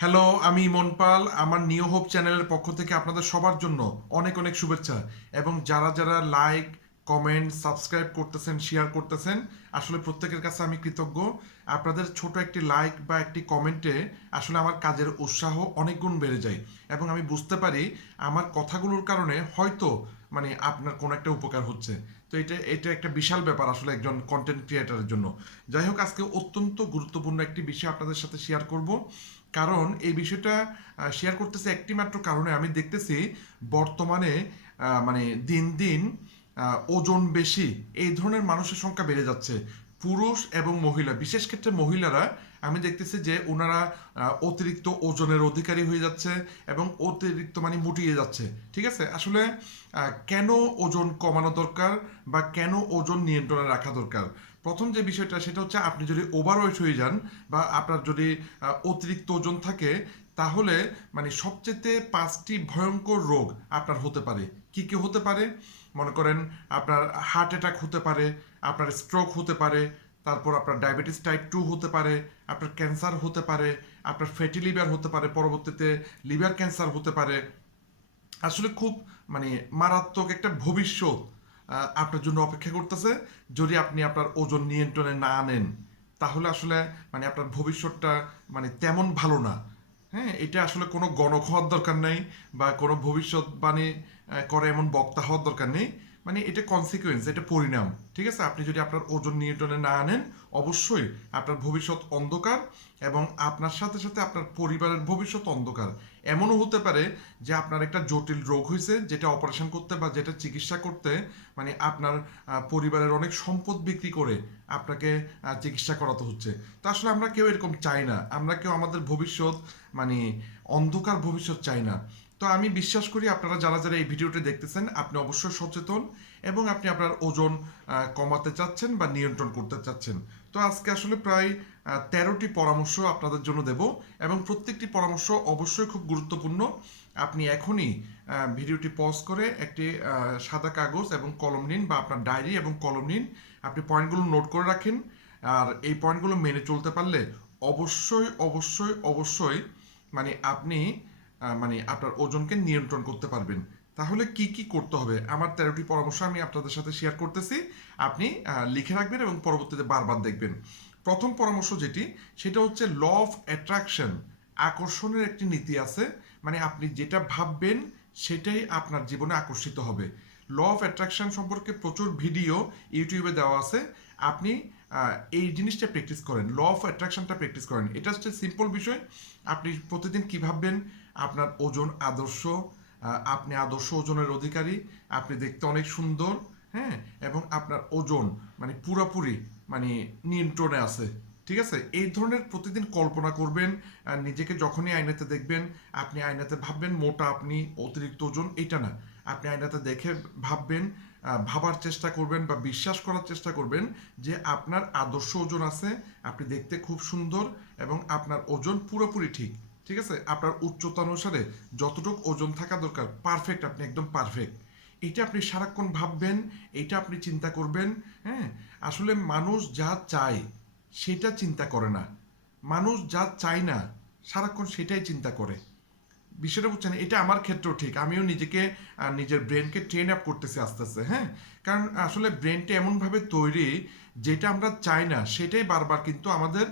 Hello আমি ইমন পাল, আমার new hope চ্যানেলের পক্ষ থেকে আপনাদের সবার জন্য অনেক অনেক শুভেচ্ছা এবং যারা যারা লাইক কমেন্ট সাবস্ক্রাইব করতেছেন শেয়ার করতেছেন, আসলে প্রত্যেকের কাছে আমি কৃতজ্ঞ। আপনাদের ছোট একটি লাইক বা একটি কমেন্টে আসলে আমার কাজের উৎসাহ অনেক গুণ বেড়ে যায় এবং আমি বুঝতে পারি আমার কথাগুলোর কারণে হয়তো মানে আপনার কোনো একটা উপকার হচ্ছে। তো এটা এটা একটা বিশাল ব্যাপার আসলে একজন কন্টেন্ট ক্রিয়েটারের জন্য। যাই হোক, আজকে অত্যন্ত গুরুত্বপূর্ণ একটি বিষয় আপনাদের সাথে শেয়ার করব। কারণ এই বিষয়টা শেয়ার করতেছে একটি মাত্র কারণে আমি দেখতেছি বর্তমানে মানে দিন দিন ওজন বেশি, এই ধরনের মানুষের সংখ্যা বেড়ে যাচ্ছে, পুরুষ এবং মহিলা, বিশেষ ক্ষেত্রে মহিলারা, আমি দেখতেছি যে ওনারা অতিরিক্ত ওজনের অধিকারী হয়ে যাচ্ছে এবং অতিরিক্ত মানে মুটিয়ে যাচ্ছে, ঠিক আছে? আসলে কেন ওজন কমানো দরকার বা কেন ওজন নিয়ন্ত্রণে রাখা দরকার? প্রথম যে বিষয়টা সেটা হচ্ছে আপনি যদি ওভারওয়েট হয়ে যান বা আপনার যদি অতিরিক্ত ওজন থাকে, তাহলে মানে সবচেয়ে পাঁচটি ভয়ঙ্কর রোগ আপনার হতে পারে। কি কি হতে পারে? মনে করেন আপনার হার্ট অ্যাটাক হতে পারে, আপনার স্ট্রোক হতে পারে, তারপর আপনার ডায়াবেটিস টাইপ টু হতে পারে, আপনার ক্যান্সার হতে পারে, আপনার ফ্যাটি লিভার হতে পারে, পরবর্তীতে লিভার ক্যান্সার হতে পারে। আসলে খুব মানে মারাত্মক একটা ভবিষ্যৎ আপনার জন্য অপেক্ষা করতেছে। যদি আপনি আপনার ওজন নিয়ন্ত্রণে না আনেন, তাহলে আসলে মানে আপনার ভবিষ্যৎটা মানে তেমন ভালো না। হ্যাঁ এটা আসলে কোনো গণক হওয়ার দরকার নেই বা কোনো ভবিষ্যৎবাণী করে এমন বক্তা হওয়ার দরকার নেই। মানে এটা কনসিকুয়েন্স এটা পরিণাম। ঠিক আছে? আপনি যদি আপনার ওজন নিয়ন্ত্রণে না আনেন, অবশ্যই আপনার ভবিষ্যৎ অন্ধকার এবং আপনার সাথে সাথে আপনার পরিবারের ভবিষ্যৎ অন্ধকার। এমনও হতে পারে যে আপনার একটা জটিল রোগ হয়েছে, যেটা অপারেশন করতে বা যেটা চিকিৎসা করতে মানে আপনার পরিবারের অনেক সম্পদ বিক্রি করে আপনাকে চিকিৎসা করাতে হচ্ছে। তা আসলে আমরা কেউ এরকম চাই না। আমরা কেউ আমাদের ভবিষ্যৎ মানে অন্ধকার ভবিষ্যৎ চাই না। তো আমি বিশ্বাস করি আপনারা যারা যারা এই ভিডিওটি দেখতেছেন, আপনি অবশ্যই সচেতন এবং আপনি আপনার ওজন কমাতে চাচ্ছেন বা নিয়ন্ত্রণ করতে চাচ্ছেন। তো আজকে আসলে প্রায় তেরোটি পরামর্শ আপনাদের জন্য দেব এবং প্রত্যেকটি পরামর্শ অবশ্যই খুব গুরুত্বপূর্ণ। আপনি এখনই ভিডিওটি পজ করে একটি সাদা কাগজ এবং কলম নিন বা আপনার ডায়েরি এবং কলম নিন। আপনি পয়েন্টগুলো নোট করে রাখেন। আর এই পয়েন্টগুলো মেনে চলতে পারলে অবশ্যই অবশ্যই অবশ্যই মানে আপনি মানে আপনার ওজনকে নিয়ন্ত্রণ করতে পারবেন। তাহলে কি কি করতে হবে? আমার তেরোটি পরামর্শ আমি আপনাদের সাথে শেয়ার করতেছি। আপনি লিখে রাখবেন এবং পরবর্তীতে বারবার দেখবেন। প্রথম পরামর্শ যেটি, সেটা হচ্ছে ল অফ অ্যাট্রাকশন আকর্ষণের একটি নীতি আছে। মানে আপনি যেটা ভাববেন, সেটাই আপনার জীবনে আকর্ষিত হবে। ল অফ অ্যাট্রাকশন সম্পর্কে প্রচুর ভিডিও ইউটিউবে দেওয়া আছে। আপনি এই জিনিসটা প্র্যাকটিস করেন। ল অফ অ্যাট্রাকশনটা প্র্যাকটিস করেন। এটা হচ্ছে সিম্পল বিষয়। আপনি প্রতিদিন কী ভাববেন? আপনার ওজন আদর্শ আপনি আদর্শ ওজনের অধিকারী, আপনি দেখতে অনেক সুন্দর হ্যাঁ? এবং আপনার ওজন মানে পুরোপুরি মানে নিয়ন্ত্রণে আছে। ঠিক আছে? এই ধরনের প্রতিদিন কল্পনা করবেন নিজেকে যখনই আয়নাতে দেখবেন, আপনি আয়নাতে ভাববেন মোটা আপনি, অতিরিক্ত ওজন, এটা না। আপনি আয়নাতে দেখে ভাববেন ভাবার চেষ্টা করবেন বা বিশ্বাস করার চেষ্টা করবেন যে আপনার আদর্শ ওজন আছে, আপনি দেখতে খুব সুন্দর এবং আপনার ওজন পুরোপুরি ঠিক ঠিক আছে? আপনার উচ্চতা অনুসারে যতটুকু ওজন থাকা দরকার পারফেক্ট আপনি একদম পারফেক্ট এটা আপনি সারাক্ষণ ভাববেন, এটা আপনি চিন্তা করবেন হ্যাঁ? আসলে মানুষ যা চায়, সেটা চিন্তা করে না। মানুষ যা চায় না, সারাক্ষণ সেটাই চিন্তা করে। বিষয়টা বুঝছেন, এটা আমার ক্ষেত্রেও ঠিক। আমিও নিজেকে নিজের ব্রেনকে ট্রেন আপ করতেছি আস্তে আস্তে হ্যাঁ? কারণ আসলে ব্রেনটা এমনভাবে তৈরি যেটা আমরা চাই না, সেটাই বারবার কিন্তু আমাদের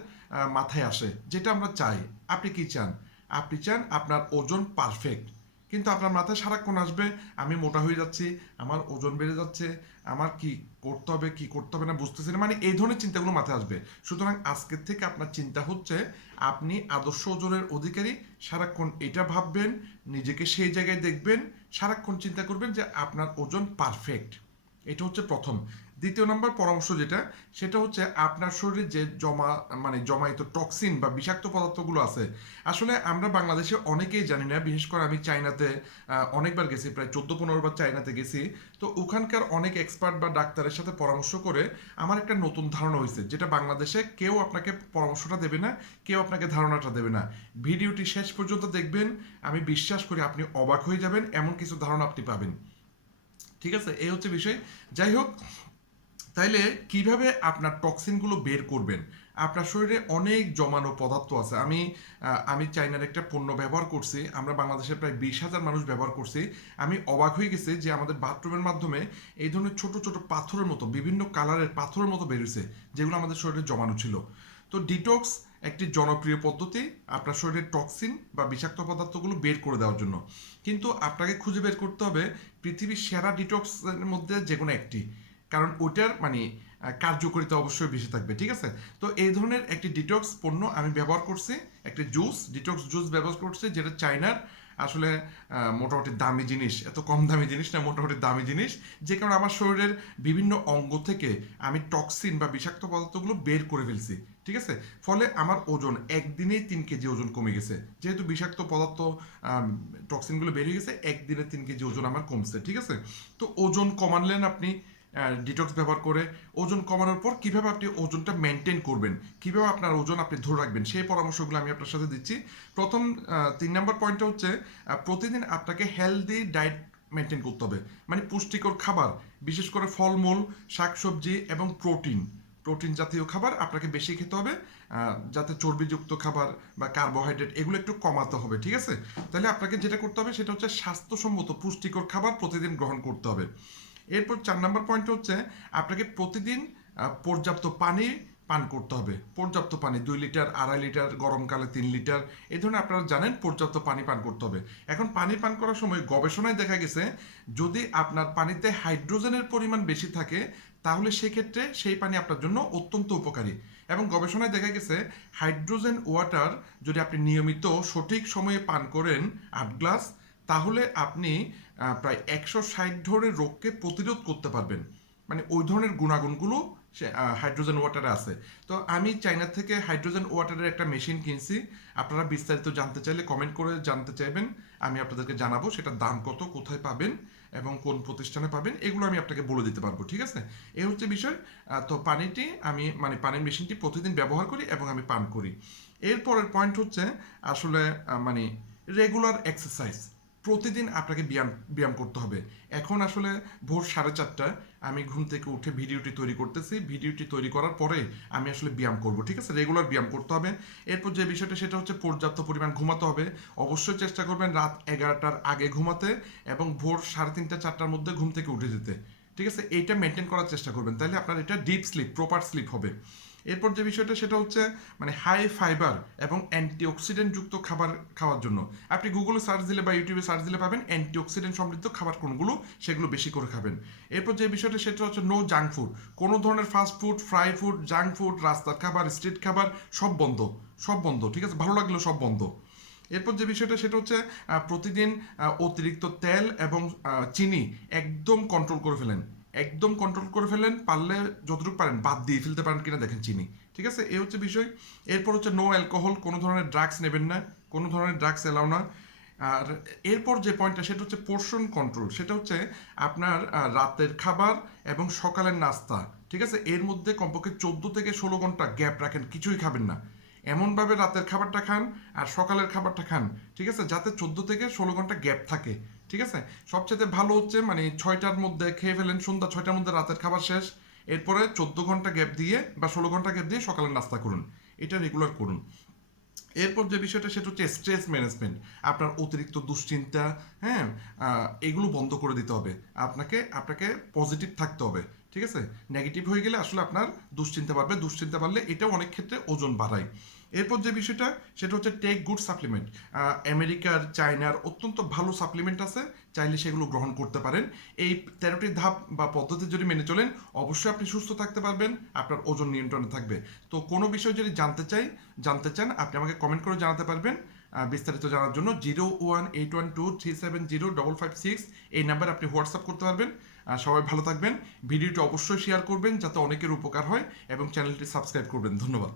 মাথায় আসে, যেটা আমরা চাই। আপনি কি চান? আপনি চান আপনার ওজন পারফেক্ট কিন্তু আপনার মাথায় সারাক্ষণ আসবে, আমি মোটা হয়ে যাচ্ছি, আমার ওজন বেড়ে যাচ্ছে, আমার কি করতে হবে, কি করতে হবে না বুঝতেছি না মানে এই ধরনের চিন্তাগুলো মাথায় আসবে। সুতরাং আজকের থেকে আপনার চিন্তা হচ্ছে, আপনি আদর্শ ওজনের অধিকারী, সারাক্ষণ এটা ভাববেন, নিজেকে সেই জায়গায় দেখবেন, সারাক্ষণ চিন্তা করবেন যে আপনার ওজন পারফেক্ট এটা হচ্ছে প্রথম। দ্বিতীয় নম্বর পরামর্শ যেটা, সেটা হচ্ছে আপনার শরীরে যে জমা মানে জমায়িত টক্সিন বা বিষাক্ত পদার্থগুলো আছে, আসলে আমরা বাংলাদেশে অনেকেই জানি না, বিশেষ করে আমি চাইনাতে অনেকবার গেছি, প্রায় চোদ্দ পনেরো বার চাইনাতে গেছি। তো ওখানকার অনেক এক্সপার্ট বা ডাক্তারের সাথে পরামর্শ করে আমার একটা নতুন ধারণা হয়েছে, যেটা বাংলাদেশে কেউ আপনাকে পরামর্শটা দেবে না, কেউ আপনাকে ধারণাটা দেবে না। ভিডিওটি শেষ পর্যন্ত দেখবেন, আমি বিশ্বাস করি আপনি অবাক হয়ে যাবেন, এমন কিছু ধারণা আপনি পাবেন। ঠিক আছে, এই হচ্ছে বিষয়। যাই হোক তাইলে কীভাবে আপনার টক্সিনগুলো বের করবেন? আপনার শরীরে অনেক জমানো পদার্থ আছে। আমি আমি চাইনার একটা পণ্য ব্যবহার করছি। আমরা বাংলাদেশে প্রায় বিশ হাজার মানুষ ব্যবহার করছি। আমি অবাক হয়ে গেছি যে আমাদের বাথরুমের মাধ্যমে এই ধরনের ছোট ছোট পাথরের মতো, বিভিন্ন কালারের পাথরের মতো বেরিয়েছে যেগুলো আমাদের শরীরে জমানো ছিল। তো ডিটক্স একটি জনপ্রিয় পদ্ধতি আপনার শরীরের টক্সিন বা বিষাক্ত পদার্থগুলো বের করে দেওয়ার জন্য। কিন্তু আপনাকে খুঁজে বের করতে হবে পৃথিবীর সেরা ডিটক্সের মধ্যে যে কোনো একটি। কারণ ওটার মানে কার্যকারিতা অবশ্যই বেশি থাকবে, ঠিক আছে? তো এই ধরনের একটি ডিটক্স পণ্য আমি ব্যবহার করছি, একটি জুস ডিটক্স জুস ব্যবহার করছি, যেটা চাইনার আসলে মোটামুটি দামি জিনিস, এত কম দামি জিনিস না, মোটামুটি দামি জিনিস, যে কারণে আমার শরীরের বিভিন্ন অঙ্গ থেকে আমি টক্সিন বা বিষাক্ত পদার্থগুলো বের করে ফেলছি, ঠিক আছে? ফলে আমার ওজন একদিনেই তিন কেজি ওজন কমে গেছে, যেহেতু বিষাক্ত পদার্থ টক্সিনগুলো বেরিয়ে গেছে, একদিনে তিন কেজি ওজন আমার কমছে, ঠিক আছে? তো ওজন কমানলেন আপনি ডিটক্স ব্যবহার করে ওজন কমানোর পর কীভাবে আপনি ওজনটা মেনটেন করবেন, কীভাবে আপনার ওজন আপনি ধরে রাখবেন, সেই পরামর্শগুলো আমি আপনার সাথে দিচ্ছি। প্রথম তিন নম্বর পয়েন্টটা হচ্ছে প্রতিদিন আপনাকে হেলদি ডায়েট মেনটেন করতে হবে। মানে পুষ্টিকর খাবার, বিশেষ করে ফলমূল, শাকসবজি এবং প্রোটিন প্রোটিন জাতীয় খাবার আপনাকে বেশি খেতে হবে যাতে চর্বিযুক্ত খাবার বা কার্বোহাইড্রেট এগুলো একটু কমাতে হবে, ঠিক আছে? তাহলে আপনাকে যেটা করতে হবে সেটা হচ্ছে স্বাস্থ্যসম্মত পুষ্টিকর খাবার প্রতিদিন গ্রহণ করতে হবে। এরপর চার নম্বর পয়েন্ট হচ্ছে আপনাকে প্রতিদিন পর্যাপ্ত পানি পান করতে হবে। পর্যাপ্ত পানি, দুই লিটার, আড়াই লিটার, গরমকালে তিন লিটার, এই ধরনের আপনারা জানেন পর্যাপ্ত পানি পান করতে হবে। এখন পানি পান করার সময় গবেষণায় দেখা গেছে, যদি আপনার পানিতে হাইড্রোজেনের পরিমাণ বেশি থাকে, তাহলে সেক্ষেত্রে সেই পানি আপনার জন্য অত্যন্ত উপকারী। এবং গবেষণায় দেখা গেছে, হাইড্রোজেন ওয়াটার যদি আপনি নিয়মিত সঠিক সময়ে পান করেন, আট গ্লাস তাহলে আপনি প্রায় একশো ষাট ধরনের রোগকে প্রতিরোধ করতে পারবেন। মানে ওই ধরনের গুণাগুণগুলো সে হাইড্রোজেন ওয়াটারে আছে। তো আমি চাইনা থেকে হাইড্রোজেন ওয়াটারের একটা মেশিন কিনছি। আপনারা বিস্তারিত জানতে চাইলে কমেন্ট করে জানতে চাইবেন। আমি আপনাদেরকে জানাব সেটার দাম কত, কোথায় পাবেন এবং কোন প্রতিষ্ঠানে পাবেন, এগুলো আমি আপনাকে বলে দিতে পারব, ঠিক আছে? এই হচ্ছে বিষয়। তো পানিটি আমি মানে পানির মেশিনটি প্রতিদিন ব্যবহার করি এবং আমি পান করি। এরপরের পয়েন্ট হচ্ছে আসলে মানে রেগুলার এক্সারসাইজ প্রতিদিন আপনাকে ব্যায়াম ব্যায়াম করতে হবে। এখন আসলে ভোর সাড়ে চারটায় আমি ঘুম থেকে উঠে ভিডিওটি তৈরি করতেছি। ভিডিওটি তৈরি করার পরে আমি আসলে ব্যায়াম করব, ঠিক আছে? রেগুলার ব্যায়াম করতে হবে। এরপর যে বিষয়টা, সেটা হচ্ছে পর্যাপ্ত পরিমাণ ঘুমাতে হবে। অবশ্যই চেষ্টা করবেন রাত এগারোটার আগে ঘুমাতে এবং ভোর সাড়ে তিনটা, চারটার মধ্যে ঘুম থেকে উঠে যেতে। ঠিক আছে? এইটা মেনটেন করার চেষ্টা করবেন। তাহলে আপনার এটা ডিপ স্লিপ প্রপার স্লিপ হবে। এরপর যে বিষয়টা, সেটা হচ্ছে মানে হাই ফাইবার এবং অ্যান্টিঅক্সিডেন্ট যুক্ত খাবার খাওয়ার জন্য। আপনি গুগলে সার্চ দিলে বা ইউটিউবে সার্চ দিলে পাবেন অ্যান্টিঅক্সিডেন্ট সমৃদ্ধ খাবার কোনগুলো, সেগুলো বেশি করে খাবেন। এরপর যে বিষয়টা, সেটা হচ্ছে নো জাঙ্ক ফুড কোনো ধরনের fast food fry food junk food রাস্তার খাবার স্ট্রিট খাবার, সব বন্ধ সব বন্ধ, ঠিক আছে? ভালো লাগল সব বন্ধ। এরপর যে বিষয়টা, সেটা হচ্ছে প্রতিদিন অতিরিক্ত তেল এবং চিনি একদম কন্ট্রোল করে ফেলেন। একদম কন্ট্রোল করে ফেলেন, পারলে যতটুকু পারেন বাদ দিয়ে ফেলতে পারেন কিনা দেখেন চিনি। ঠিক আছে? এ হচ্ছে বিষয়। এরপর হচ্ছে নো অ্যালকোহল কোনো ধরনের ড্রাগস নেবেন না, কোনো ধরনের ড্রাগস এলাও না। আর এরপর যে পয়েন্টটা সেটা হচ্ছে পোর্শন কন্ট্রোল সেটা হচ্ছে আপনার রাতের খাবার এবং সকালের নাস্তা। ঠিক আছে? এর মধ্যে কমপক্ষে চোদ্দ থেকে ষোলো ঘণ্টা গ্যাপ রাখেন, কিছুই খাবেন না। এমনভাবে রাতের খাবারটা খান আর সকালের খাবারটা খান। ঠিক আছে? যাতে চোদ্দ থেকে ষোলো ঘণ্টা গ্যাপ থাকে। ঠিক আছে? সবচেয়ে ভালো হচ্ছে মানে ছয়টার মধ্যে খেয়ে ফেলেন সন্ধ্যা ছয়টার মধ্যে রাতের খাবার শেষ। এরপরে চোদ্দ ঘণ্টা গ্যাপ দিয়ে বা ষোলো ঘণ্টা গ্যাপ দিয়ে সকালের নাস্তা করুন। এটা রেগুলার করুন। এরপর যে বিষয়টা, সেটা হচ্ছে স্ট্রেস ম্যানেজমেন্ট আপনার অতিরিক্ত দুশ্চিন্তা হ্যাঁ? এগুলো বন্ধ করে দিতে হবে। আপনাকে আপনাকে পজিটিভ থাকতে হবে। ঠিক আছে? নেগেটিভ হয়ে গেলে আসলে আপনার দুশ্চিন্তা বাড়বে। দুশ্চিন্তা বাড়লে এটাও অনেক ক্ষেত্রে ওজন বাড়ায়। এরপর যে বিষয়টা, সেটা হচ্ছে টেক গুড সাপ্লিমেন্ট আমেরিকার, চায়নার অত্যন্ত ভালো সাপ্লিমেন্ট আছে, চাইলে সেগুলো গ্রহণ করতে পারেন। এই তেরোটি ধাপ বা পদ্ধতি যদি মেনে চলেন, অবশ্যই আপনি সুস্থ থাকতে পারবেন, আপনার ওজন নিয়ন্ত্রণে থাকবে। তো কোনো বিষয় যদি জানতে চাই, জানতে চান, আপনি আমাকে কমেন্ট করে জানাতে পারবেন। বিস্তারিত জানার জন্য zero one eight one two three seven zero double five six, এই নাম্বারে আপনি হোয়াটসঅ্যাপ করতে পারবেন। সবাই ভালো থাকবেন। ভিডিওটি অবশ্যই শেয়ার করবেন, যাতে অনেকের উপকার হয়, এবং চ্যানেলটি সাবস্ক্রাইব করবেন। ধন্যবাদ।